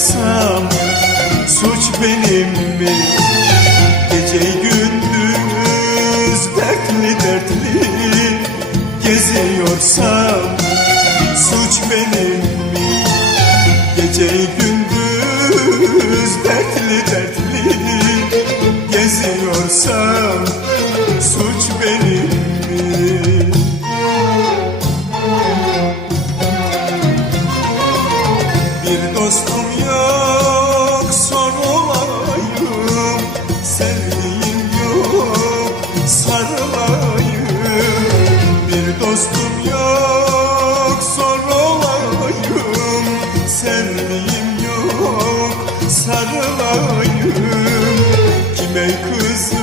yansam suç benim mi? Gece gündüz dertli dertli geziyorsam suç benim mi? Gece gündüz dertli dertli geziyorsam suç benim mi? Bir dostum dostum yok sor olayım Sevdiğim yok sarılayım Kime kızım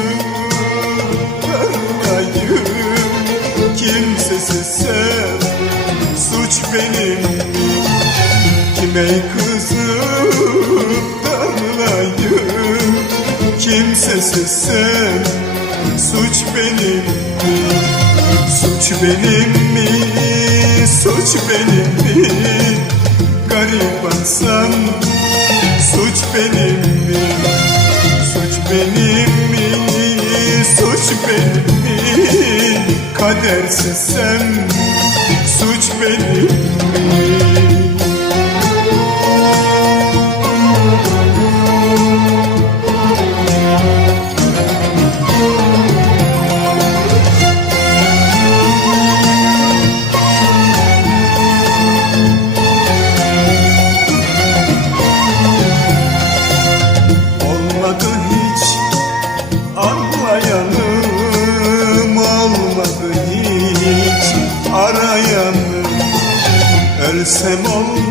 Kimsesiz sev suç benim? Kime kızıp darlayım Kimsesiz sen Suç benim? Suç benim mi? Suç benim mi? Garibansam Suç benim mi? Suç benim mi? Suç benim mi? Kadersiz sen Suç benim mi?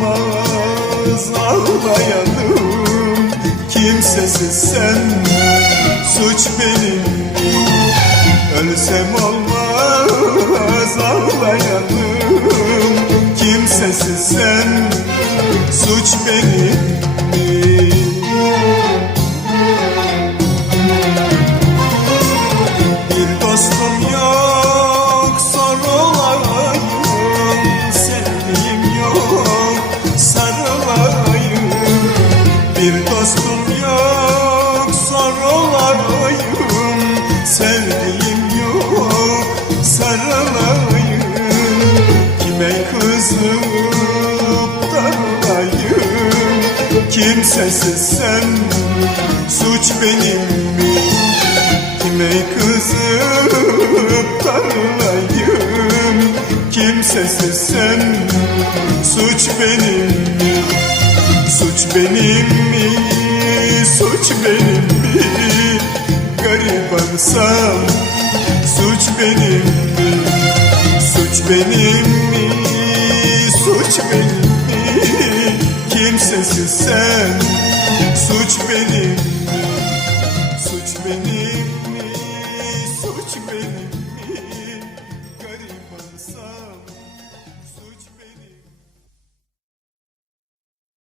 Olmaz ağlayanım Kimsesiz sen suç benim. Ölsem olmaz ağlayanım Kimsesiz sen suç benim Sevdiğim yok sarılayım Kime kızıp darlayım Kimsesiz sen suç benim mi? Kime kızıp darlayım Kimsesiz sen Suç benim mi? Suç benim mi? Suç benim mi? baksam Suç benim mi? Suç benim mi? Suç benim mi? Kimsesiz sen Suç benim mi? Suç benim mi? Suç benim mi?